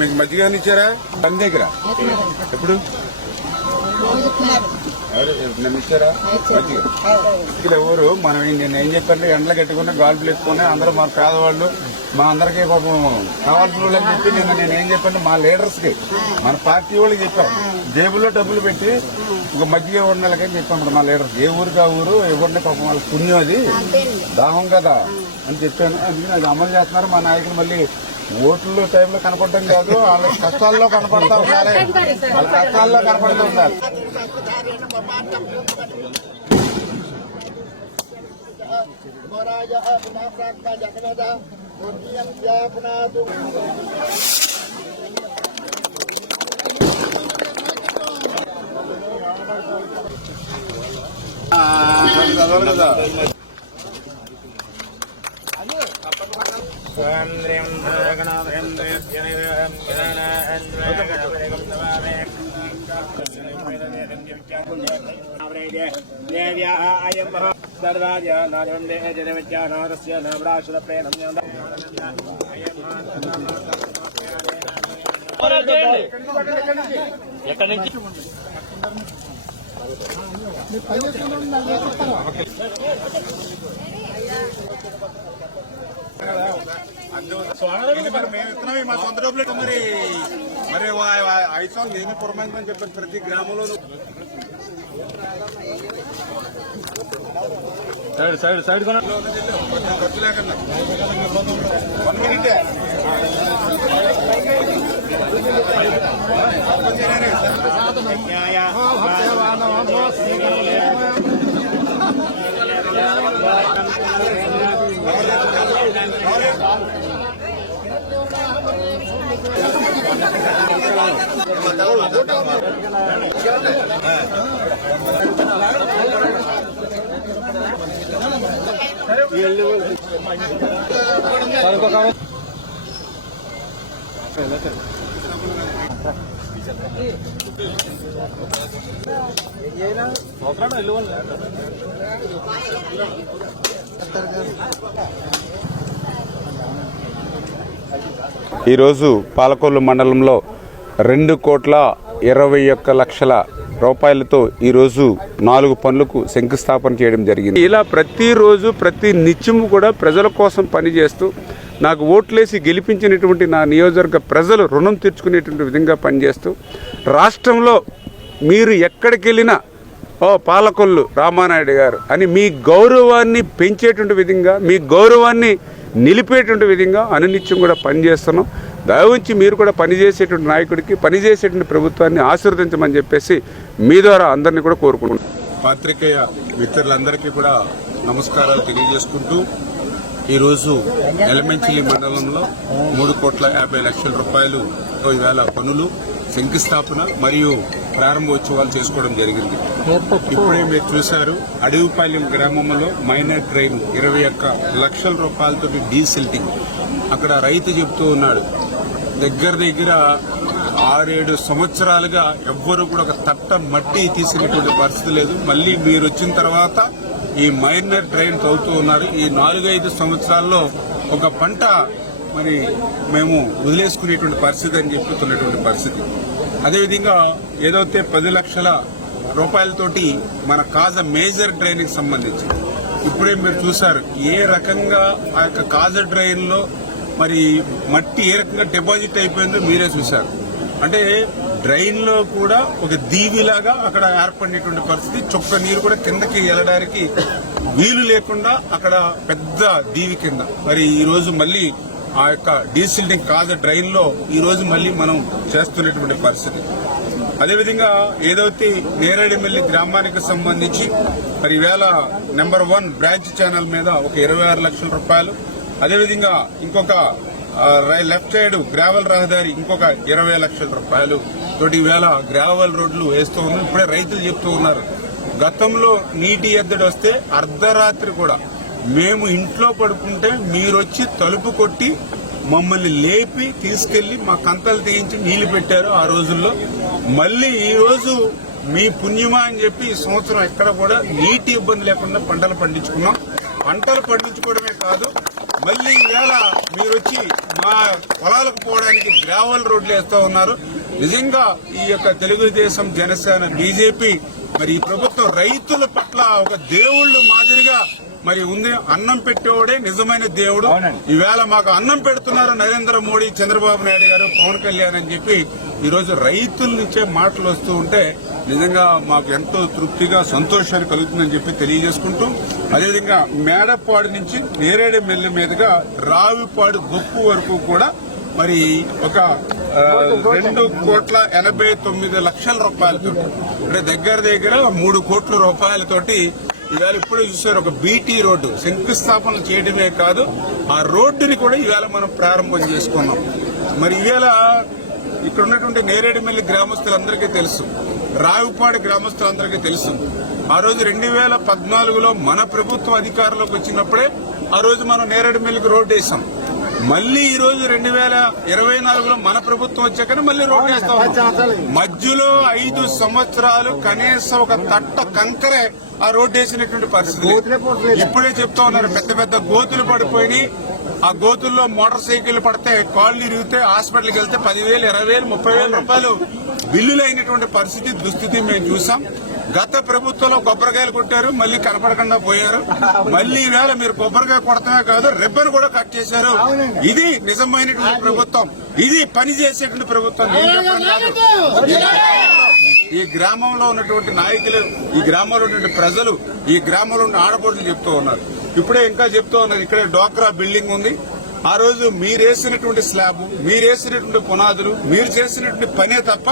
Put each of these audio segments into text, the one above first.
మీకు మజ్జిగ ఇచ్చారా పని దగ్గర ఎప్పుడు నన్ను ఇచ్చారా మజ్జిగ ఇక్కడ ఎవరు మనం నేను ఏం చెప్పండి ఎండలు కట్టుకుని గాల్పులు ఎత్తుకుని అందరూ మా పేదవాళ్ళు మా అందరికీ పాపం కావాల్సిన వాళ్ళని చెప్పి నేను ఏం చెప్పండి మా లీడర్స్ కి మన పార్టీ వాళ్ళకి చెప్పాను జేబులో డబ్బులు పెట్టి ఇంక మజ్జిగ ఉండాలని చెప్పాను మా లీడర్స్ ఏ ఊరికి ఆ ఊరు ఇవ్వండి పాపం వాళ్ళకి పుణ్యం అది దాహం కదా అని చెప్పాను అందుకని అది అమలు చేస్తున్నారు మా నాయకులు మళ్ళీ ఓట్ల టైంలో కనపడటం కాదు వాళ్ళ కష్టాల్లో కనపడతా ఉండాలి వాళ్ళ కష్టాల్లో కనపడుతూ ఉండాలి ఎక్కడి నుంచి మేము మా సొంత డబ్బులు మరి మరి 5 సంవత్సరాలు ఏమి పురమైందని చెప్పారు ప్రతి గ్రామంలో సైడ్ ఖర్చు లేకుండా ఈరోజు పాలకొల్లు మండలంలో 2,21,00,000 రూపాయలతో ఈరోజు 4 పనులకు శంకుస్థాపన చేయడం జరిగింది. ఇలా ప్రతిరోజు ప్రతి నిత్యము కూడా ప్రజల కోసం పనిచేస్తూ నాకు ఓట్లేసి గెలిపించినటువంటి నా నియోజకవర్గ ప్రజలు రుణం తీర్చుకునేటువంటి విధంగా పనిచేస్తూ రాష్ట్రంలో మీరు ఎక్కడికి వెళ్ళినా పాలకొల్లు రామానాయుడు గారు అని మీ గౌరవాన్ని పెంచేటువంటి విధంగా మీ గౌరవాన్ని నిలిపేటువంటి విధంగా అనునిత్యం కూడా పనిచేస్తున్నాం. దయవుంచి మీరు కూడా పనిచేసేటువంటి నాయకుడికి పనిచేసేటువంటి ప్రభుత్వాన్ని ఆశీర్వదించమని చెప్పేసి మీ ద్వారా అందరినీ కూడా కోరుకుంటున్నాం. పాత్రికేయ మిత్రులందరికీ కూడా నమస్కారాలు తెలియజేసుకుంటూ ఈరోజు ఎలమెంచిలి మండలంలో 3,50,00,000 రూపాయలు ఈవేళ పనులు శంకుస్థాపన మరియు ప్రారంభోత్సవాలు చేసుకోవడం జరిగింది. ఇప్పుడే మీరు చూశారు అడవిపాలెం గ్రామంలో మైనర్ ట్రైన్ 21 లక్షల రూపాయలతో డీసిల్టింగ్. అక్కడ రైతు చెప్తూ ఉన్నాడు దగ్గర 6-7 సంవత్సరాలుగా ఎవ్వరూ కూడా ఒక తట్ట మట్టి తీసినటువంటి పరిస్థితి లేదు. మళ్ళీ మీరు వచ్చిన తర్వాత ఈ మైనర్ ట్రైన్ తవ్వుతూ ఉన్నారు. ఈ 4-5 సంవత్సరాల్లో ఒక పంట మరి మేము వదిలేసుకునేటువంటి పరిస్థితి అని చెప్తున్నటువంటి పరిస్థితి. అదేవిధంగా ఏదైతే 10 లక్షల రూపాయలతోటి మన కాజ మేజర్ డ్రైన్ కి సంబంధించి ఇప్పుడే మీరు చూశారు ఏ రకంగా ఆ యొక్క కాజ డ్రైన్ లో మరి మట్టి ఏ రకంగా డిపాజిట్ అయిపోయిందో మీరే చూశారు. అంటే డ్రైన్ లో కూడా ఒక దీవిలాగా అక్కడ ఏర్పడినటువంటి పరిస్థితి. చొక్క నీరు కూడా కిందకి వెళ్ళడానికి వీలు లేకుండా అక్కడ పెద్ద దీవి కింద మరి ఈ రోజు మళ్ళీ ఆ యొక్క డీసిల్టింగ్ కాజ డ్రైన్ లో ఈ రోజు మళ్ళీ మనం చేస్తున్నటువంటి పరిస్థితి. అదేవిధంగా ఏదైతే నేరేడుమిల్లి గ్రామానికి సంబంధించి మరి ఈవేళ నెంబర్ 1 బ్రాంచ్ ఛానల్ మీద ఒక 26 లక్షల రూపాయలు, అదేవిధంగా ఇంకొక లెఫ్ట్ సైడ్ గ్రావెల్ రహదారి ఇంకొక 20 లక్షల రూపాయలు తోటి ఈవేళ గ్రావెల్ రోడ్లు వేస్తూ ఉన్నారు. ఇప్పుడే రైతులు చెప్తూ ఉన్నారు గతంలో నీటి ఎద్దడి వస్తే అర్ధరాత్రి కూడా మేము ఇంట్లో పడుకుంటే మీరొచ్చి తలుపు కొట్టి మమ్మల్ని లేపి తీసుకెళ్లి మా కంతలు తీయించి నీళ్లు పెట్టారు ఆ రోజుల్లో. మళ్లీ ఈ రోజు మీ పుణ్యమా అని చెప్పి ఈ సంవత్సరం ఎక్కడ కూడా నీటి ఇబ్బంది లేకుండా పంటలు పండించుకున్నాం. పంటలు పండించుకోవడమే కాదు, మళ్ళీ ఈవేళ మీరు వచ్చి మా పొలాలకు పోవడానికి గ్రావెల్ రోడ్లు వేస్తా ఉన్నారు. నిజంగా ఈ యొక్క తెలుగుదేశం, జనసేన, బీజేపీ మరి ఈ ప్రభుత్వం రైతుల పట్ల ఒక దేవుళ్ళు మాదిరిగా మరి ఉంది. అన్నం పెట్టేవాడే నిజమైన దేవుడు. ఈవేళ మాకు అన్నం పెడుతున్నారు నరేంద్ర మోడీ, చంద్రబాబు నాయుడు గారు, పవన్ కళ్యాణ్ అని చెప్పి ఈరోజు రైతుల నుంచే మాటలు వస్తూ ఉంటే నిజంగా మాకు ఎంతో తృప్తిగా, సంతోషాన్ని కలుగుతుందని చెప్పి తెలియజేసుకుంటూ, అదేవిధంగా మేడపాడు నుంచి నేరేడుమిల్లి మీదుగా రావిపాడు గొప్పు వరకు కూడా మరి ఒక 2,89,00,000 రూపాయలతో, అంటే దగ్గర 3 కోట్ల రూపాయలతోటి ఇవాళ ఇప్పుడే చూసారు ఒక బీటీ రోడ్డు శంకుస్థాపన చేయడమే కాదు, ఆ రోడ్డుని కూడా ఇవాళ మనం ప్రారంభం చేసుకున్నాం. మరి ఇవాళ ఇక్కడ ఉన్నటువంటి నేరేడుమిల్లి గ్రామస్తులందరికీ తెలుసు, రావిపాడు గ్రామస్తులందరికీ తెలుసు. ఆ రోజు 2014లో మన ప్రభుత్వం అధికారంలోకి వచ్చినప్పుడే ఆ రోజు మనం నేరేడుమిల్లికి రోడ్డు వేసాం. మళ్ళీ ఈ రోజు 2024లో మన ప్రభుత్వం వచ్చాకనే మళ్ళీ రోడ్డు వేస్తాం. మధ్యలో 5 సంవత్సరాలు కనీసం ఒక తట్ట కంకరే ఆ రోడ్డు వేసినటువంటి పరిస్థితి. ఇప్పుడే చెప్తా ఉన్నారు, పెద్ద పెద్ద గోతులు పడిపోయి ఆ గోతుల్లో మోటార్ సైకిల్ పడితే కాళ్ళు ఇరిగితే హాస్పిటల్కి వెళ్తే 10,000, 20,000, 30,000 రూపాయలు బిల్లులు అయినటువంటి పరిస్థితి, దుస్థితి మేము చూసాం. గత ప్రభుత్వంలో కొబ్బరికాయలు కొట్టారు, మళ్ళీ కనపడకుండా పోయారు. మళ్ళీ ఈవేళ మీరు కొబ్బరికాయ కొడతామే కాదు, రిబ్బన్ కూడా కట్ చేశారు. ఇది నిజమైనటువంటి ప్రభుత్వం, ఇది పని చేసేటువంటి ప్రభుత్వం. ఈ గ్రామంలో ఉన్నటువంటి నాయకులు, ఈ గ్రామంలో ఉన్నటువంటి ప్రజలు, ఈ గ్రామంలో ఉన్న ఆడపడుచులు చెప్తూ ఉన్నారు. ఇప్పుడే ఇంకా చెప్తూ ఉన్నారు, ఇక్కడే డోక్రా బిల్డింగ్ ఉంది. ఆ రోజు మీరేసినటువంటి స్లాబ్, మీరేసినటువంటి పునాదులు, మీరు చేసినటువంటి పనే తప్ప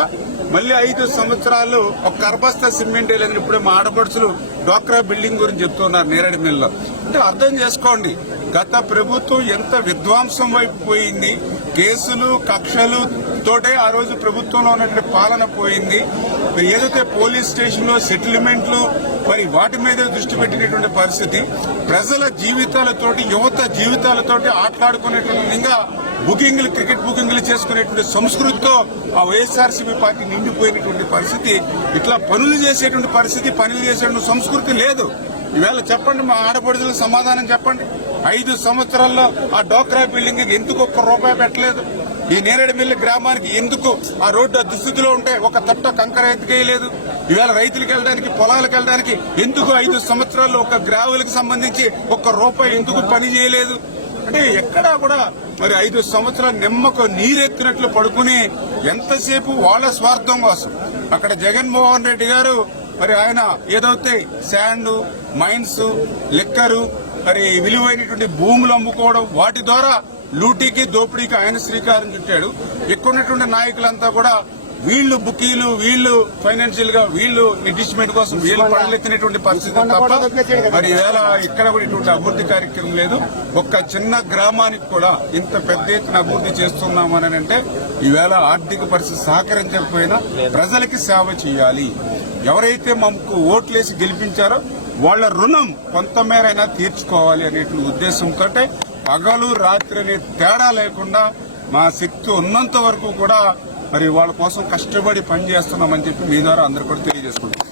మళ్ళీ 5 సంవత్సరాలు ఒక కర్బస్తా సిమెంట్ లేదని ఇప్పుడే మా ఆడపడుచులు డోక్రా బిల్డింగ్ గురించి చెప్తున్నారు నేరేడుమిల్లిలో. అంటే అర్థం చేసుకోండి, గత ప్రభుత్వం ఎంత విధ్వంసం వైపు పోయింది. కేసులు, కక్షలు తోటే ఆ రోజు ప్రభుత్వంలో ఉన్నటువంటి పాలన పోయింది. ఏదైతే పోలీస్ స్టేషన్లో సెటిల్మెంట్లు మరి వాటి మీద దృష్టి పెట్టినటువంటి పరిస్థితి, ప్రజల జీవితాలతోటి, యువత జీవితాలతోటి ఆటలాడుకునేటువంటి విధంగా బుకింగ్లు, క్రికెట్ బుకింగ్లు చేసుకునేటువంటి సంస్కృతితో ఆ వైఎస్ఆర్సీపీ పార్టీ నిండిపోయినటువంటి పరిస్థితి. ఇట్లా పనులు చేసేటువంటి పరిస్థితి, పనులు చేసేటువంటి సంస్కృతి లేదు. ఈవేళ చెప్పండి, మా ఆడపడుచులకు సమాధానం చెప్పండి. 5 సంవత్సరాల్లో ఆ డోక్రా బిల్డింగ్ ఎందుకు ₹1 పెట్టలేదు? ఈ నేరేడుమిల్లి గ్రామానికి ఎందుకు ఆ రోడ్డు దుస్థితిలో ఉంటే ఒక తట్ట కంకర ఎత్తుకేయలేదు? ఈవేళ రైతులకు వెళ్ళడానికి, పొలాలకు వెళ్ళడానికి ఎందుకు 5 సంవత్సరాల్లో ఒక గ్రావులకు సంబంధించి ₹1 ఎందుకు పని చేయలేదు? అంటే ఎక్కడా కూడా మరి 5 సంవత్సరాలు నిమ్మకు నీరెత్తినట్లు పడుకుని ఎంతసేపు వాళ్ళ స్వార్థం కోసం అక్కడ జగన్మోహన్ రెడ్డి గారు మరి ఆయన ఏదైతే శాండ్, మైన్స్, లిక్కరు, మరి విలువైనటువంటి భూములు అమ్ముకోవడం, వాటి ద్వారా లూటీకి, దోపిడీకి ఆయన శ్రీకారం చుట్టాడు. ఇక్కడ ఉన్నటువంటి నాయకులంతా కూడా వీళ్లు బుకీలు, వీళ్లు ఫైనాన్షియల్ గా, వీళ్లు ఇండిస్ట్మెంట్ కోసం వీళ్ళు పడలెత్తినటువంటి పరిస్థితి తప్ప మరి ఈవేళ ఇక్కడ కూడా ఇటువంటి అభివృద్ధి కార్యక్రమం లేదు. ఒక్క చిన్న గ్రామానికి కూడా ఇంత పెద్ద ఎత్తున అభివృద్ధి చేస్తున్నామని అంటే ఈవేళ ఆర్థిక పరిస్థితి సహకరించకపోయినా ప్రజలకి సేవ చేయాలి. ఎవరైతే మాకు ఓట్లేసి గెలిపించారో వాళ్ల రుణం కొంతమేరైనా తీర్చుకోవాలి అనేటువంటి ఉద్దేశంతో పగలు రాత్రి అనే తేడా లేకుండా మా శక్తి ఉన్నంత వరకు కూడా మరి వాళ్ళ కోసం కష్టపడి పనిచేస్తున్నామని చెప్పి మీ ద్వారా అందరూ కూడా తెలియజేసుకుంటాం.